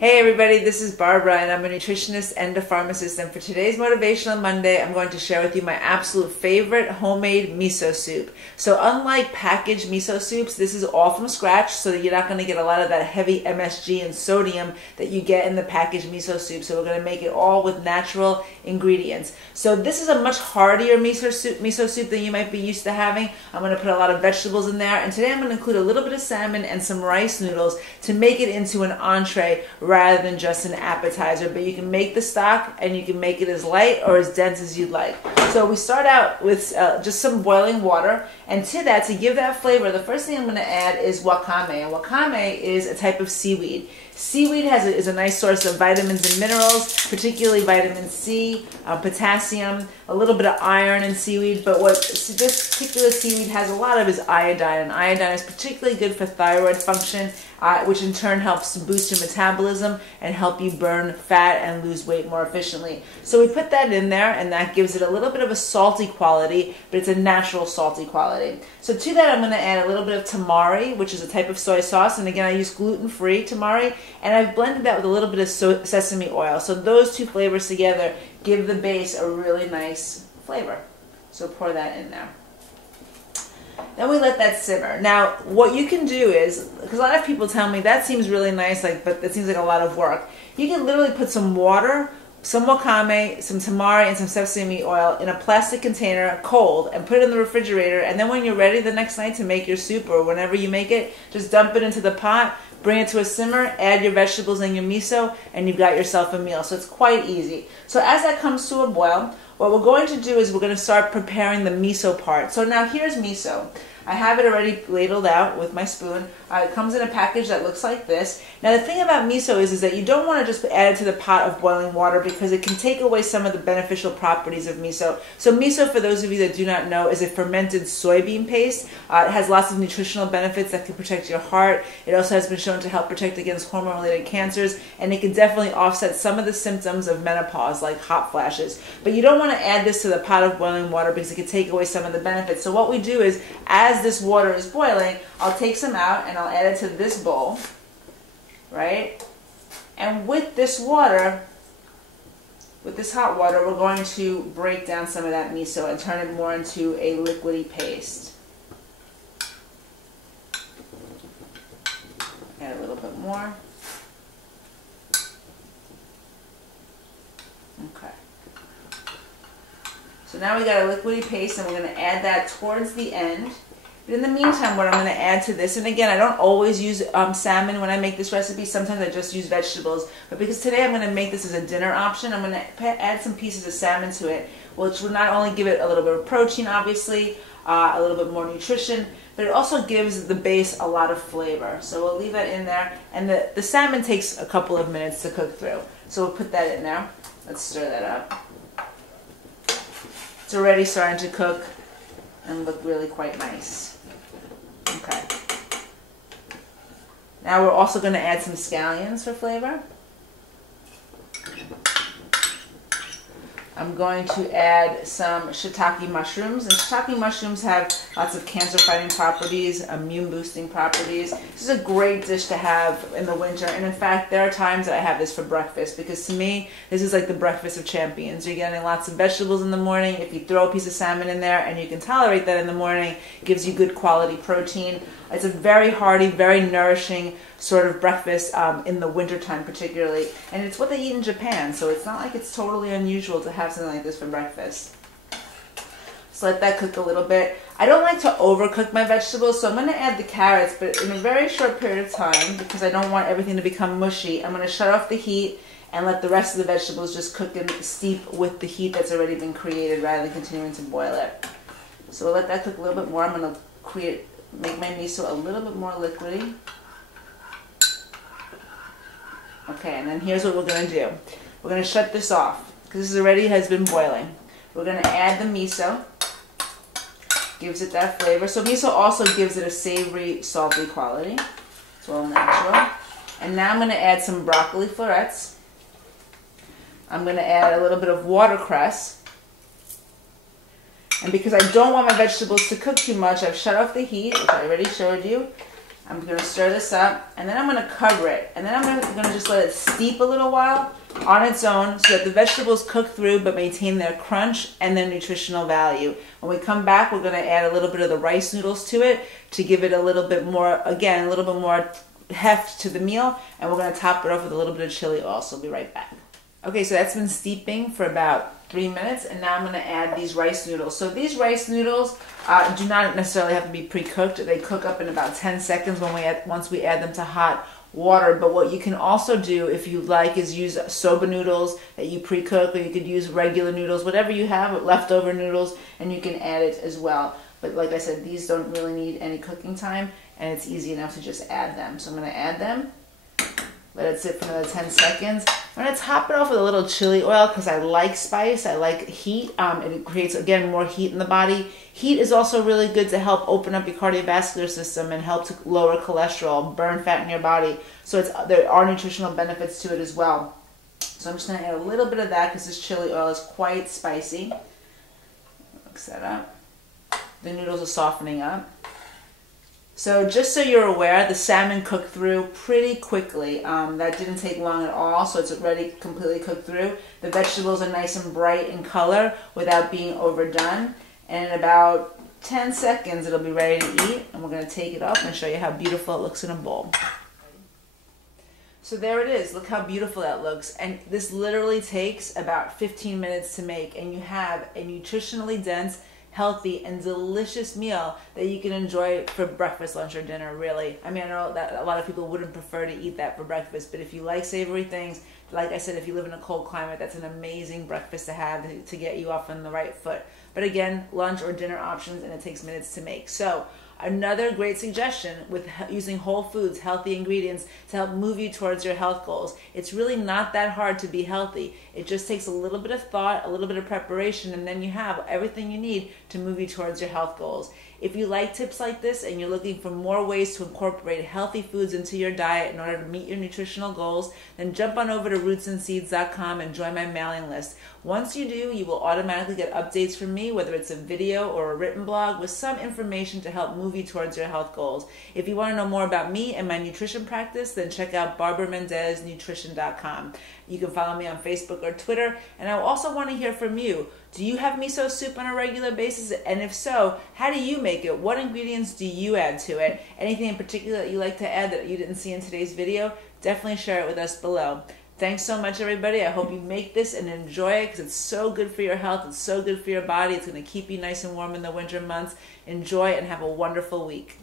Hey everybody, this is Barbara and I'm a nutritionist and a pharmacist, and for today's Motivational Monday I'm going to share with you my absolute favorite homemade miso soup. So unlike packaged miso soups, this is all from scratch, so that you're not going to get a lot of that heavy MSG and sodium that you get in the packaged miso soup. So we're going to make it all with natural ingredients. So this is a much heartier miso soup than you might be used to having. I'm going to put a lot of vegetables in there, and today I'm going to include a little bit of salmon and some rice noodles to make it into an entree rather than just an appetizer. But you can make the stock and you can make it as light or as dense as you'd like. So we start out with just some boiling water, and to that, to give that flavor, the first thing I'm going to add is wakame. And wakame is a type of seaweed. Seaweed is a nice source of vitamins and minerals, particularly vitamin C, potassium, a little bit of iron in seaweed. But what this particular seaweed has a lot of is iodine, and iodine is particularly good for thyroid function, which in turn helps to boost your metabolism and help you burn fat and lose weight more efficiently. So we put that in there, and that gives it a little bit of a salty quality, but it's a natural salty quality. So to that I'm going to add a little bit of tamari, which is a type of soy sauce, and again I use gluten-free tamari, and I've blended that with a little bit of sesame oil. So those two flavors together give the base a really nice flavor. So pour that in there. Then we let that simmer. Now, what you can do is, because a lot of people tell me that seems really nice, but that seems like a lot of work. You can literally put some water, some wakame, some tamari, and some sesame oil in a plastic container, cold, and put it in the refrigerator. And then when you're ready the next night to make your soup, or whenever you make it, just dump it into the pot, bring it to a simmer, add your vegetables and your miso, and you've got yourself a meal. So it's quite easy. So as that comes to a boil, what we're going to do is we're going to start preparing the miso part. So now here's miso. I have it already ladled out with my spoon. It comes in a package that looks like this. Now the thing about miso is that you don't want to just add it to the pot of boiling water, because it can take away some of the beneficial properties of miso. So miso, for those of you that do not know, is a fermented soybean paste. It has lots of nutritional benefits that can protect your heart. It also has been shown to help protect against hormone-related cancers, and it can definitely offset some of the symptoms of menopause, like hot flashes. But you don't want to add this to the pot of boiling water because it can take away some of the benefits. So what we do is, as this water is boiling, I'll take some out and I'll add it to this bowl, right? And with this water, with this hot water, we're going to break down some of that miso and turn it more into a liquidy paste. Add a little bit more. Okay. So now we got a liquidy paste, and we're going to add that towards the end. But in the meantime, what I'm going to add to this, and again, I don't always use salmon when I make this recipe. Sometimes I just use vegetables. But because today I'm going to make this as a dinner option, I'm going to add some pieces of salmon to it, which will not only give it a little bit of protein, obviously, a little bit more nutrition, but it also gives the base a lot of flavor. So we'll leave that in there. And the salmon takes a couple of minutes to cook through. So we'll put that in there. Let's stir that up. It's already starting to cook and look really quite nice. Okay. Now we're also going to add some scallions for flavor. I'm going to add some shiitake mushrooms, and shiitake mushrooms have lots of cancer-fighting properties, immune-boosting properties. This is a great dish to have in the winter, and in fact, there are times that I have this for breakfast, because to me, this is like the breakfast of champions. You're getting lots of vegetables in the morning. If you throw a piece of salmon in there, and you can tolerate that in the morning, it gives you good quality protein. It's a very hearty, very nourishing sort of breakfast in the wintertime particularly. And it's what they eat in Japan, so it's not like it's totally unusual to have something like this for breakfast. So let that cook a little bit. I don't like to overcook my vegetables, so I'm going to add the carrots, but in a very short period of time, because I don't want everything to become mushy. I'm going to shut off the heat and let the rest of the vegetables just cook and steep with the heat that's already been created, rather than continuing to boil it. So we'll let that cook a little bit more. I'm going to make my miso a little bit more liquidy. Okay, and then here's what we're going to do. We're going to shut this off, because this already has been boiling. We're going to add the miso. Gives it that flavor. So miso also gives it a savory, salty quality. It's all natural. And now I'm going to add some broccoli florets. I'm going to add a little bit of watercress. And because I don't want my vegetables to cook too much, I've shut off the heat, which I already showed you. I'm going to stir this up, and then I'm going to cover it. And then I'm going to just let it steep a little while on its own so that the vegetables cook through but maintain their crunch and their nutritional value. When we come back, we're going to add a little bit of the rice noodles to it to give it a little bit more, again, a little bit more heft to the meal. And we're going to top it off with a little bit of chili oil. So we'll be right back. Okay, so that's been steeping for about 3 minutes, and now I'm going to add these rice noodles. So these rice noodles do not necessarily have to be pre-cooked. They cook up in about 10 seconds once we add them to hot water. But what you can also do, if you like, is use soba noodles that you pre-cook, or you could use regular noodles, whatever you have, leftover noodles, and you can add it as well. But like I said, these don't really need any cooking time, and it's easy enough to just add them. So I'm going to add them. Let it sit for another 10 seconds. I'm going to top it off with a little chili oil because I like spice. I like heat. It creates, again, more heat in the body. Heat is also really good to help open up your cardiovascular system and help to lower cholesterol, burn fat in your body. So there are nutritional benefits to it as well. So I'm just going to add a little bit of that because this chili oil is quite spicy. Mix that up. The noodles are softening up. So just so you're aware, the salmon cooked through pretty quickly. That didn't take long at all, so it's already completely cooked through. The vegetables are nice and bright in color without being overdone. And in about 10 seconds, it'll be ready to eat. And we're going to take it up and show you how beautiful it looks in a bowl. So there it is. Look how beautiful that looks. And this literally takes about 15 minutes to make. And you have a nutritionally dense, healthy, and delicious meal that you can enjoy for breakfast, lunch, or dinner, really. I mean, I know that a lot of people wouldn't prefer to eat that for breakfast, but if you like savory things, like I said, if you live in a cold climate, that's an amazing breakfast to have to get you off on the right foot. But again, lunch or dinner options, and it takes minutes to make. So another great suggestion with using whole foods, healthy ingredients to help move you towards your health goals. It's really not that hard to be healthy. It just takes a little bit of thought, a little bit of preparation, and then you have everything you need to move you towards your health goals. If you like tips like this and you're looking for more ways to incorporate healthy foods into your diet in order to meet your nutritional goals, then jump on over to rootsandseeds.com and join my mailing list. Once you do, you will automatically get updates from me, whether it's a video or a written blog, with some information to help move you towards your health goals. If you want to know more about me and my nutrition practice, then check out BarbaraMendezNutrition.com. You can follow me on Facebook or Twitter, and I also want to hear from you. Do you have miso soup on a regular basis? And if so, how do you make it? What ingredients do you add to it? Anything in particular that you like to add that you didn't see in today's video? Definitely share it with us below. Thanks so much, everybody. I hope you make this and enjoy it because it's so good for your health. It's so good for your body. It's going to keep you nice and warm in the winter months. Enjoy it and have a wonderful week.